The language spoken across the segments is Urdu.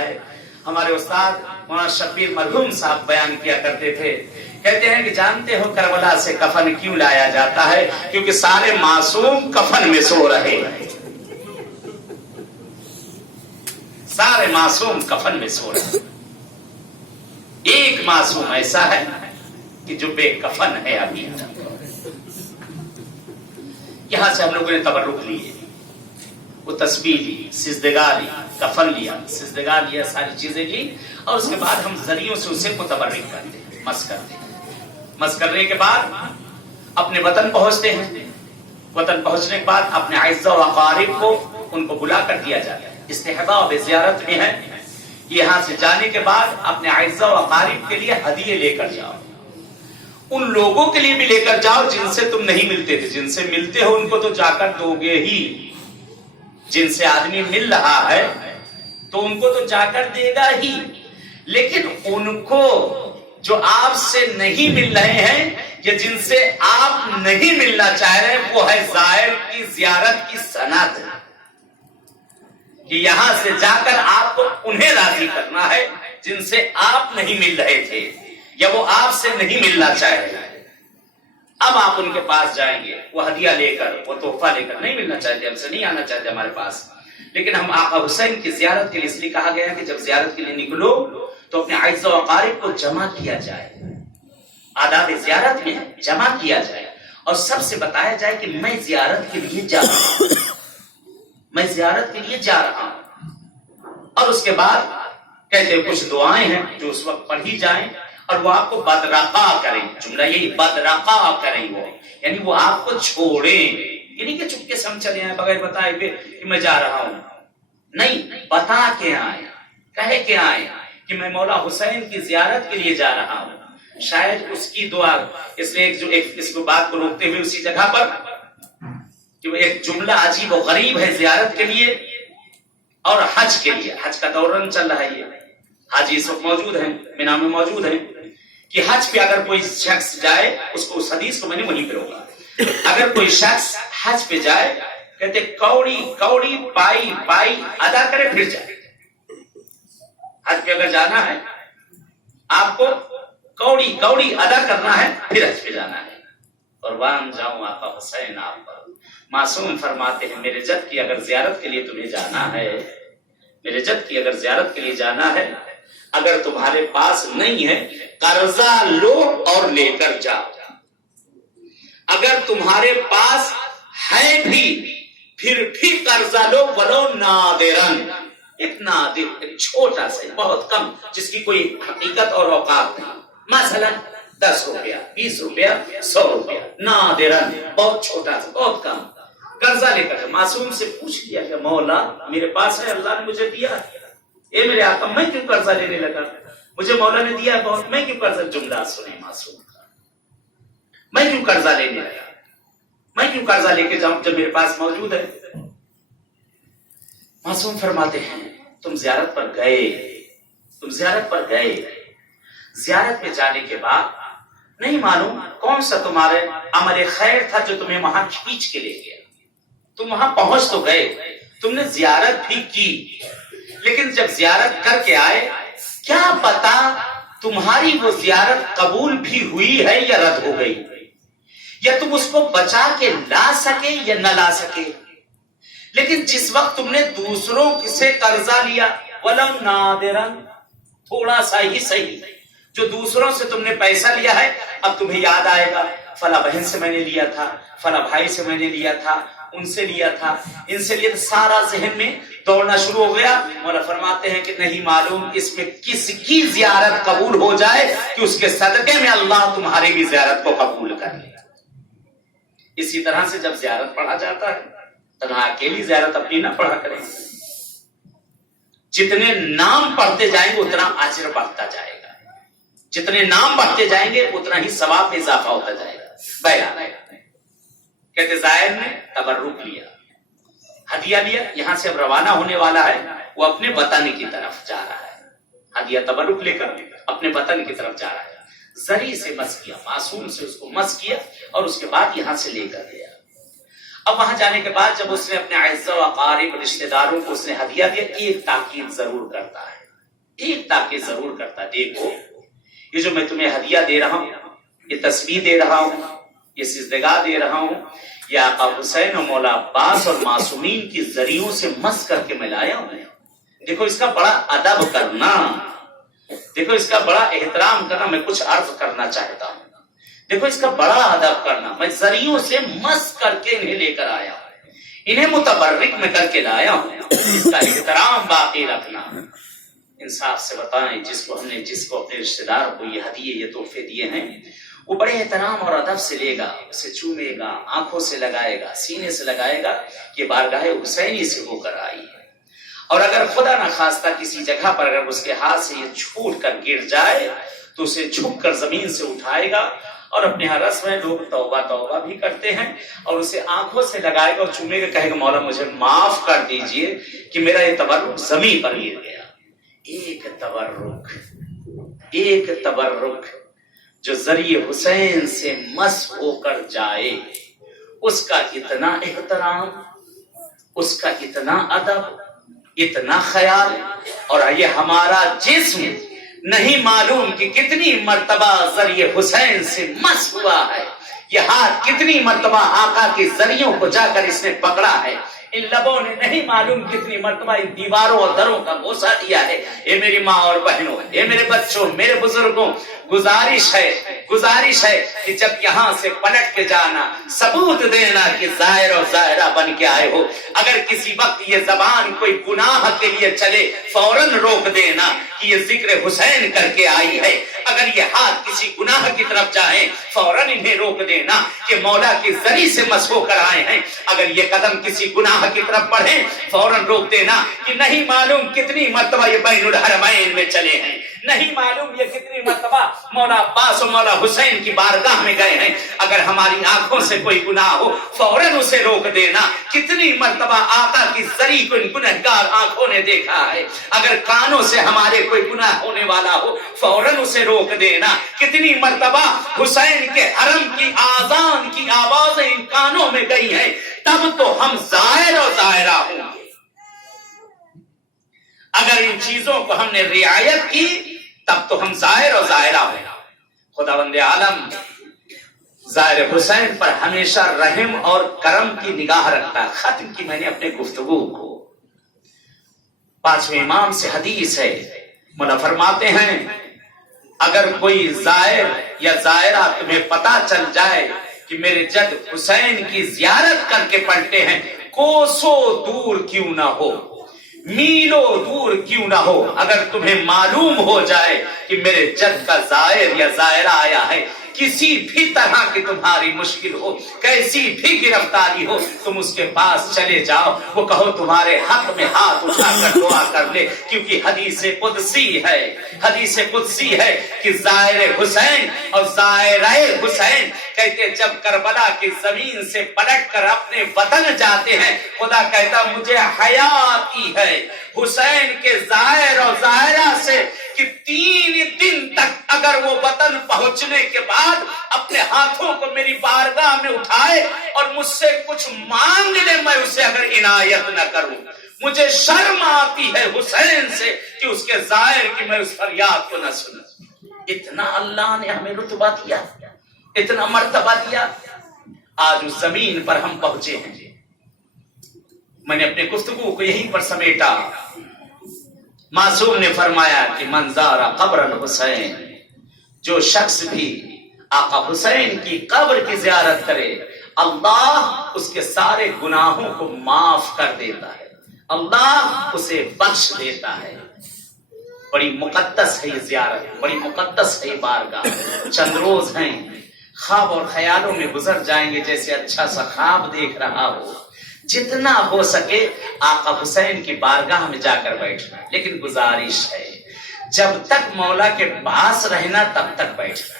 ہے. ہمارے استاد مولانا شبیر مرحوم صاحب بیان کیا کرتے تھے, کہتے ہیں کہ جانتے ہو کربلا سے کفن کیوں لایا جاتا ہے؟ کیونکہ سارے معصوم کفن میں سو رہے ہیں. سارے معصوم کفن میں سو رہے ہیں. ایک معصوم ایسا ہے کہ جو بے کفن ہے ابھی تک. یہاں سے ہم لوگوں نے تبرک لیے, وہ تسبیح لی, سجدگاہ لی, کفن لیا, سجدگاہ لیا, ساری چیزیں لی, اور اس کے بعد ہم ذریعوں سے اسے متبرک کرتے ہیں, مس کرتے ہیں. مس کرنے کے بعد اپنے وطن پہنچتے ہیں. وطن پہنچنے کے بعد اپنے اعزاء و اقارب کو ان کو بلا کر دیا جاتا ہے. استحباب زیارت میں ہے یہاں سے جانے کے بعد اپنے اعزاء و اقارب کے لیے ہدیے لے کر جاؤ. ان لوگوں کے لیے بھی لے کر جاؤ جن سے تم نہیں ملتے تھے. جن سے ملتے ہو ان کو تو جا کر دو گے ہی. جن سے آدمی مل رہا ہے تو ان کو تو جا کر دے گا ہی, لیکن ان کو جو آپ سے نہیں مل رہے ہیں یا جن سے آپ نہیں ملنا چاہ رہے ہیں, وہ ہے زائر کی زیارت کی سند, کہ یہاں سے جا کر آپ کو انہیں راضی کرنا ہے جن سے آپ نہیں مل رہے تھے یا وہ آپ سے نہیں ملنا چاہ رہے ہیں. اب آپ ان کے پاس جائیں گے, وہ ہدیہ لے کر, وہ تحفہ لے کر. نہیں ملنا چاہتے, ہم سے نہیں آنا چاہتے ہمارے پاس, لیکن ہم آقا حسین کی زیارت کے لیے, اس لیے کہا گیا ہے کہ جب زیارت کے لیے نکلو تو اپنے اعزاء و اقارب کو جمع کیا جائے. آداب زیارت میں جمع کیا جائے اور سب سے بتایا جائے کہ میں زیارت کے لیے جا رہا ہوں, میں زیارت کے لیے جا رہا ہوں. اور اس کے بعد کہتے ہیں کچھ دعائیں ہیں جو اس وقت پڑھی جائیں اور وہ آپ کو بدرقا کریں. جملہ یہی, بدرقا کریں, وہ یعنی وہ آپ کو چھوڑیں. یعنی کہ چپکے سے ہم چلے آئے بغیر بتائے کہ میں جا رہا ہوں. نہیں, بتا کے آئے, کہے کے آئے کہ میں مولا حسین کی زیارت کے لیے جا رہا ہوں. شاید اس کی دعا, اس لیے جو اس کو بات کو روکتے ہوئے اسی جگہ پر کہ وہ ایک جملہ عجیب و غریب ہے زیارت کے لیے اور حج کے لیے. حج کا دوران چل رہا ہے, یہ حاجی اس وقت موجود ہیں, مینا میں موجود ہیں, کہ حج پہ اگر کوئی شخص جائے, اس حدیث کو میں نے وہیں پہ روکا, اگر کوئی شخص حج پہ جائے کہتے کوڑی کوڑی پائی پائی ادا کرے پھر جائے. حج پہ اگر جانا ہے آپ کو کوڑی کوڑی ادا کرنا ہے پھر حج پہ جانا ہے. قربان جاؤں آقا حسین آپ پر. معصوم فرماتے ہیں میرے جد کی اگر زیارت کے لیے تمہیں جانا ہے, میرے جد کی اگر زیارت کے لیے جانا ہے, اگر تمہارے پاس نہیں ہے قرضہ لو اور لے کر جاؤ. اگر تمہارے پاس ہے بھی پھر بھی قرضہ لو, ولو نادرن, ایک نادر, ایک چھوٹا سا, بہت کم, جس کی کوئی حقیقت اور اوقات نہیں. مثلا 10 روپیہ, 20 روپیہ, 100 روپیہ, نادرن, بہت چھوٹا سا, بہت کم قرضہ لے کر. معصوم سے پوچھ لیا کہ مولا میرے پاس ہے, اللہ نے مجھے دیا, اے میرے آقا میں کیوں قرضہ لینے لگا, مجھے مولا نے دیا ہے بہت, میں کیوں قرضہ. جملہ سنیں معصوم کا, میں کیوں قرضہ لینے لگا, میں کیوں قرضہ لے کے جاؤں جب میرے پاس موجود ہے. معصوم فرماتے ہیں تم زیارت پر گئے, تم زیارت پر گئے, زیارت پہ جانے کے بعد نہیں معلوم کون سا تمہارے عمل خیر تھا جو تمہیں وہاں کھینچ کے لے گیا. تم وہاں پہنچ تو گئے, تم نے زیارت بھی کی, لیکن جب زیارت کر کے آئے کیا پتا تمہاری وہ زیارت قبول بھی ہوئی ہے یا رد ہو گئی, یا تم اس کو بچا کے لا سکے یا نہ لا سکے. لیکن جس وقت تم نے دوسروں سے قرضہ لیا, ولو نادرن, تھوڑا سا ہی صحیح, جو دوسروں سے تم نے پیسہ لیا ہے, اب تمہیں یاد آئے گا فلاں بہن سے میں نے لیا تھا, فلاں بھائی سے میں نے لیا تھا, ان سے لیا تھا, ان سے لیا تھا, سارا ذہن میں دوڑنا شروع ہو گیا. مولا فرماتے ہیں کہ نہیں معلوم اس میں کس کی زیارت قبول ہو جائے کہ اس کے صدقے میں اللہ تمہاری بھی زیارت کو قبول کر لے. اسی طرح سے جب زیارت پڑھا جاتا ہے, تنہا اکیلی زیارت اپنی نہ پڑھا کریں, جتنے نام پڑھتے جائیں گے اتنا اجر بڑھتا جائے گا, جتنے نام بڑھتے جائیں گے اتنا ہی ثواب میں اضافہ ہوتا جائے گا. بیان کہتے زائر نے تبرک لیا, ہدیہ لیا, یہاں سے اب روانہ ہونے والا ہے, وہ اپنے وطن کی طرف جا رہا ہے. ہدیہ تبرک لے کر اپنے وطن کی طرف جا رہا ہے. زری سے مس کیا, معصوم سے اس کو مس کیا اور اس کے بعد یہاں سے لے کر گیا. اب وہاں جانے کے بعد جب اس نے اپنے اعزاء و اقارب رشتہ داروں کو اس نے ہدیہ دیا, ایک تاکید ضرور کرتا ہے, ایک تاکہ ضرور کرتا. دیکھو یہ جو میں تمہیں ہدیہ دے رہا ہوں، یہ تسبیح دے رہا ہوں، یہ سجدگاہ دے رہا ہوں، یہ آقا حسین و مولا عباس اور معصومین کی ذریعوں سے مس کر کے میں لایا ہوں. دیکھو اس کا بڑا ادب کرنا، دیکھو اس کا بڑا احترام کرنا. میں کچھ عرض کرنا چاہتا ہوں. دیکھو اس کا بڑا ادب کرنا. میں ذریعوں سے مس کر کے انہیں لے کر آیا ہوں، انہیں متبرک میں کر کے لایا ہوں. اس کا احترام باقی رکھنا. انصاف سے بتائیں، جس کو اپنے رشتے دار کو یہ ہدیے، یہ تحفے دیے ہیں، وہ بڑے احترام اور ادب سے لے گا، اسے چومے گا، آنکھوں سے لگائے گا، سینے سے لگائے گا کہ بارگاہ حسینی سے ہو کر آئی ہے. اور اگر خدا نہ خواستہ کسی جگہ پر اگر اس کے ہاتھ سے یہ چھوٹ کر گر جائے تو اسے جھک کر زمین سے اٹھائے گا، اور اپنے ہاں رسم میں لوگ توبہ توبہ بھی کرتے ہیں، اور اسے آنکھوں سے لگائے گا اور چومے گا، کہے گا مولا مجھے معاف کر دیجئے کہ میرا یہ تبرک زمین پر گر گیا. ایک تبرک جو ذریعے حسین سے مس ہو کر جائے، اس کا اتنا احترام، اس کا اتنا ادب، اتنا خیال. اور یہ ہمارا جسم نہیں معلوم کہ کتنی مرتبہ ذریعے حسین سے مس ہوا ہے. یہ ہاتھ کتنی مرتبہ آقا کے ذریعوں کو جا کر اس نے پکڑا ہے. ان لبوں نے نہیں معلوم کتنی مرتبہ ان دیواروں اور دروں کا بوسہ دیا ہے. اے میری ماں اور بہنوں، اے میرے بچوں، میرے بزرگوں، گزارش ہے کہ جب یہاں سے پلٹ کے جانا، ثبوت دینا کہ زائر اور زائرہ بن کے آئے ہو. اگر کسی وقت یہ زبان کوئی گناہ کے لیے چلے، فوراً روک دینا کہ یہ ذکر حسین کر کے آئی ہے. اگر یہ ہاتھ کسی گناہ کی طرف جائیں، فوراً انہیں روک دینا کہ مولا کے ذریعے سے مس ہو کر آئے ہیں. اگر یہ قدم کسی گناہ کی طرف بڑھیں، فوراً روک دینا کہ نہیں معلوم کتنی مرتبہ یہ بین الحرمین میں چلے ہیں، نہیں معلوم یہ کتنی مرتبہ مولا عباس اور مولا حسین کی بارگاہ میں گئے ہیں. اگر ہماری آنکھوں سے کوئی گناہ ہو، فوراً اسے روک دینا. کتنی مرتبہ آقا کی ذری کو ان گنہگار آنکھوں نے دیکھا ہے. اگر کانوں سے ہمارے کوئی گناہ ہونے والا ہو، فوراً اسے روک دینا. کتنی مرتبہ حسین کے حرم کی آذان کی آوازیں ان کانوں میں گئی ہیں، تب تو ہم زائر و زائرہ ہوں. اگر ان چیزوں کو ہم نے رعایت کی، تب تو ہم زائر و زائرہ ہوں. خداوند عالم زائر حسین پر ہمیشہ رحم اور کرم کی نگاہ رکھتا ہے. ختم کی میں نے اپنے گفتگو کو. پانچویں امام سے حدیث ہے، مولا فرماتے ہیں اگر کوئی زائر یا زائرہ تمہیں پتا چل جائے کہ میرے جد حسین کی زیارت کر کے پلٹے ہیں، کوسوں دور کیوں نہ ہو، میلوں دور کیوں نہ ہو، اگر تمہیں معلوم ہو جائے کہ میرے جد کا زائر یا زائرہ آیا ہے، کسی بھی طرح کی تمہاری مشکل ہو، کیسی بھی گرفتاری ہو، تم اس کے پاس چلے جاؤ. وہ کہو تمہارے حق میں ہاتھ اٹھا کر دعا کر لے، کیونکہ حدیث قدسی ہے کہ زائر حسین اور زائرہ حسین کہتے جب کربلا کی زمین سے پلٹ کر اپنے وطن جاتے ہیں، خدا کہتا مجھے حیا آتی ہے حسین کے زائر اور زائرہ سے کہ 3 دن تک اگر وہ وطن پہنچنے کے بعد اپنے ہاتھوں کو میری بارگاہ میں اٹھائے اور مجھ سے کچھ مانگ لے، میں اسے اگر عنایت نہ کروں. مجھے شرم آتی ہے حسین سے کہ اس کے زائر کی میں اس فریاد کو نہ سنوں. اتنا اللہ نے ہمیں رتبہ دیا، اتنا مرتبہ دیا. آج اس زمین پر ہم پہنچے ہیں. میں نے اپنے گفتگو کو یہیں پر سمیٹا. معصوم نے فرمایا کہ منظار قبر الحسین، جو شخص بھی آقا حسین کی قبر کی زیارت کرے، اللہ اس کے سارے گناہوں کو معاف کر دیتا ہے، اللہ اسے بخش دیتا ہے. بڑی مقدس ہے یہ زیارت، بڑی مقدس ہے یہ بارگاہ. چند روز ہیں، خواب اور خیالوں میں گزر جائیں گے جیسے اچھا سا خواب دیکھ رہا ہو. جتنا ہو سکے آقا حسین کی بارگاہ میں جا کر بیٹھنا. لیکن گزارش ہے جب تک مولا کے پاس رہنا تب تک بیٹھنا،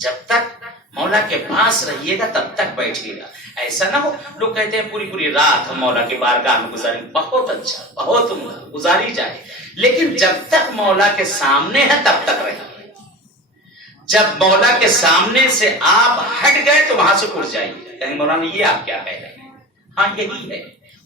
جب تک مولا کے پاس رہیے گا تب تک بیٹھیے گا. ایسا نہ ہو لوگ کہتے ہیں پوری رات ہم مولا کے بارگاہ میں گزاریں. بہت اچھا، بہت گزاری جائے، لیکن جب تک مولا کے سامنے ہے تب تک رہیے. جب مولا کے سامنے سے آپ ہٹ گئے تو وہاں سے اٹھ جائیے. کہیں مولانا یہ آپ کیا کہہ رہے ہیں؟ ہاں یہی ہے.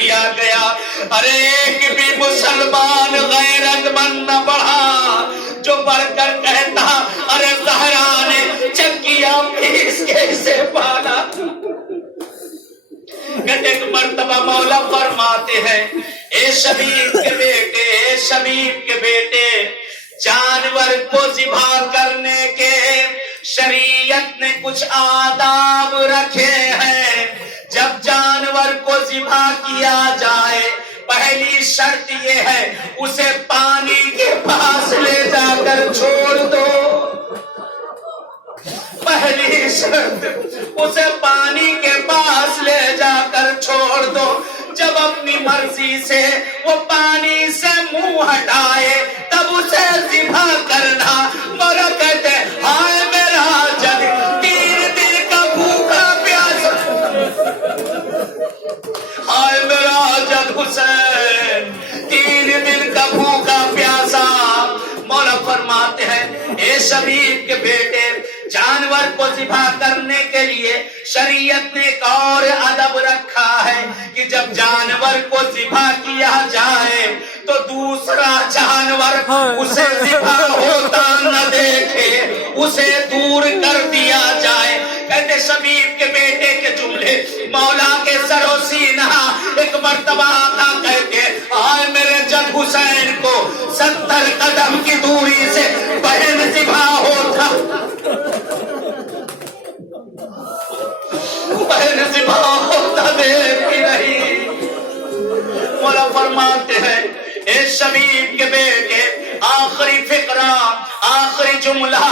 دیا گیا. ارے ایک بھی مسلمان غیرت مند نہ بڑھا جو بڑھ کر کہتا ارے زہرا نے چکیاں پیس کے اسے پالا. ایک مرتبہ مولا فرماتے ہیں اے شبیب کے بیٹے، اے شبیب کے بیٹے، جانور کو ذبح کرنے کے شریعت نے کچھ آداب رکھے ہیں. جب جانور کو ذبح کیا جائے پہلی شرط یہ ہے اسے پانی کے پاس لے جا کر چھوڑ دو. پہلی شرط اسے پانی کے پاس لے جا کر چھوڑ دو. جب اپنی مرضی سے وہ پانی سے منہ ہٹائے تب اسے ذبح کرنا. مولا کہتے ہائے میرا جد 3 دن کا بھوکا پیاسا، ہائے میرا جد حسین 3 دن کا بھوکا پیاسا. مولا فرماتے ہیں اے شبیب کے بیٹے، جانور کو ذبح کرنے کے لیے شریعت نے ایک اور ادب رکھا ہے کہ جب جانور کو ذبح کیا جائے تو دوسرا جانور اسے ذبح ہوتا نہ دیکھے، اسے دور کر دیا جائے. کہتے شبیب کے بیٹے کے جملے مولا کے سر و سینہ. ایک مرتبہ آقا کہتے آئے میرے جد حسین کو 70 قدم کی دوری سے بہن ذبح ہوتا، بہن ذبح ہوتا دیکھی نہیں. مولا فرماتے ہیں اے شبیب کے بیٹے، آخری فقرہ، آخری جملہ،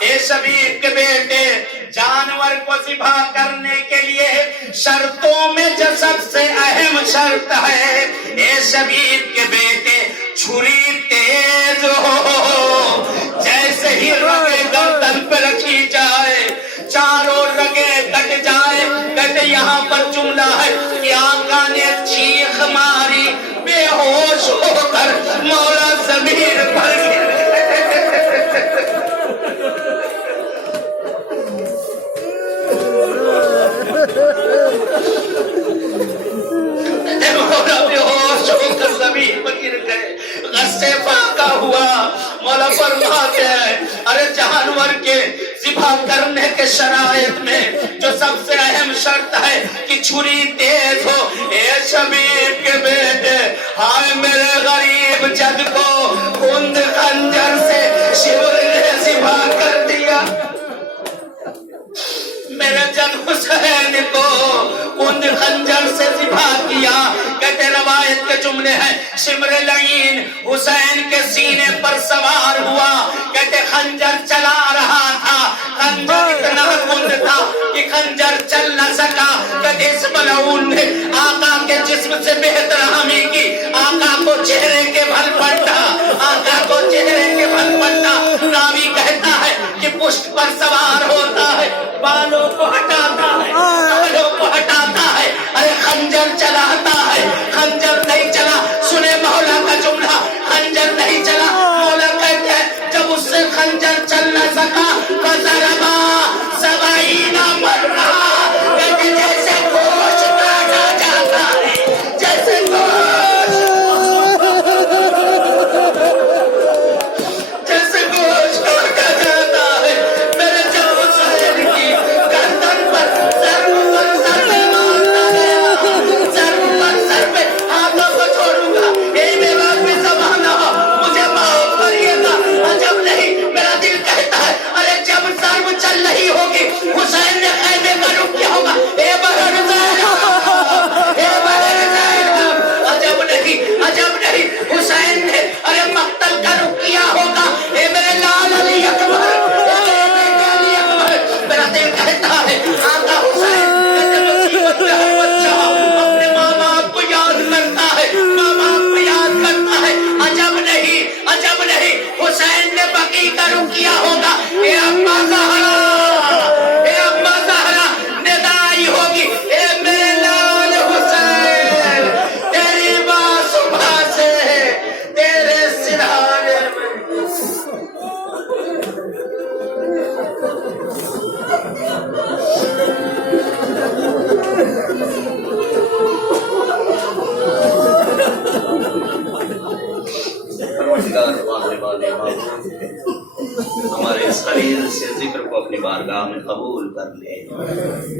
اے شبیب کے بیٹے، جانور کو ذبح کرنے کے لیے شرطوں میں جو سب سے اہم شرط ہے اے شبیب کے بیٹے، چھری تیز ہو. جیسے ہی رگے گردن پہ رکھی جائے چاروں رگے کٹ جائے. کہتے یہاں پر جملہ ہے کہ آقا نے چیخ ماری، بے ہوش ہو کر مولا زمین پر گر زمین پر گر گئے، غصے فاقہ ہوا. مولا فرماتے ہیں ارے جانور کے ذبح کرنے کے شرائط میں جو سب سے اہم شرط ہے کہ چھری تیز ہو. اے شبیب کے بیٹے، ہائے میرے غریب جد کو کند خنجر سے شمر نے ذبح کر دیا. میرے جد حسین کو کند خنجر سے ذبح کیا. کہتے روایت کے جملے ہیں شمر لعین حسین کے سینے پر سوار ہوا. کہتے خنجر چلا رہا تھا، خنجر اتنا کند تھا کہ خنجر چل نہ سکا. کہتے اس ملعون نے آقا کے جسم سے بہتر ہمی کی، آقا کو چہرے کے بھل پٹا، آقا کو چہرے کے بھل پٹا. راوی کہتا ہے کہ پشت پر سوار ہوتا ہے، بالوں کو ہٹاتا ہے، بالوں کو ہٹاتا ہے. ارے خنجر چلاتا ہے، خنجر نہیں چلا. سنے مولا کا جملہ، خنجر نہیں چلا. مولا کہتے ہیں جب اس سے خنجر چل نہ سکا فضربا 70 مرہ. کہتے جیسے گوشت کاٹا جاتا ہے، جیسے گوشت کاٹا جاتا ہے. میرے جب حسین کی گردن پر ضرب پر ضرب مارتا گیا، ضرب پر ضرب. ہاتھوں کو چھوڑوں گا، اے میرا بھی زمانہ مجھے معاف کریے گا. عجب نہیں، میرا دل کہتا ہے ارے جب ضرب چل رہی ہوگی حسین نے خیمے کا رخ کیا ہوگا. اے بہن زینب، اے بہن زینب. عجب نہیں، عجب نہیں، حسین نے ارے مقتل کا رخ کیا ہوگا. اے میرے لال علی اکبر، اے میرے علی اکبر. میرا دل کہتا ہے آقا حسین کہتے مصیبت میں ہر بچہ اپنے ماں باپ کو یاد کرتا ہے، ماں باپ کو یاد کرتا ہے. عجب نہیں، عجب نہیں، حسین نے بقی کا رخ کیا ہوگا. اے اما زہرا، اے اما زہرا. ندا آئی ہوگی اے میرے لال حسین، تیری ماں صبح سے تیرے سرہانے میں. پروردگار واضح والے ہمارے اس خلیل سے ذکر کو اپنی بارگاہ میں قبول کر لے.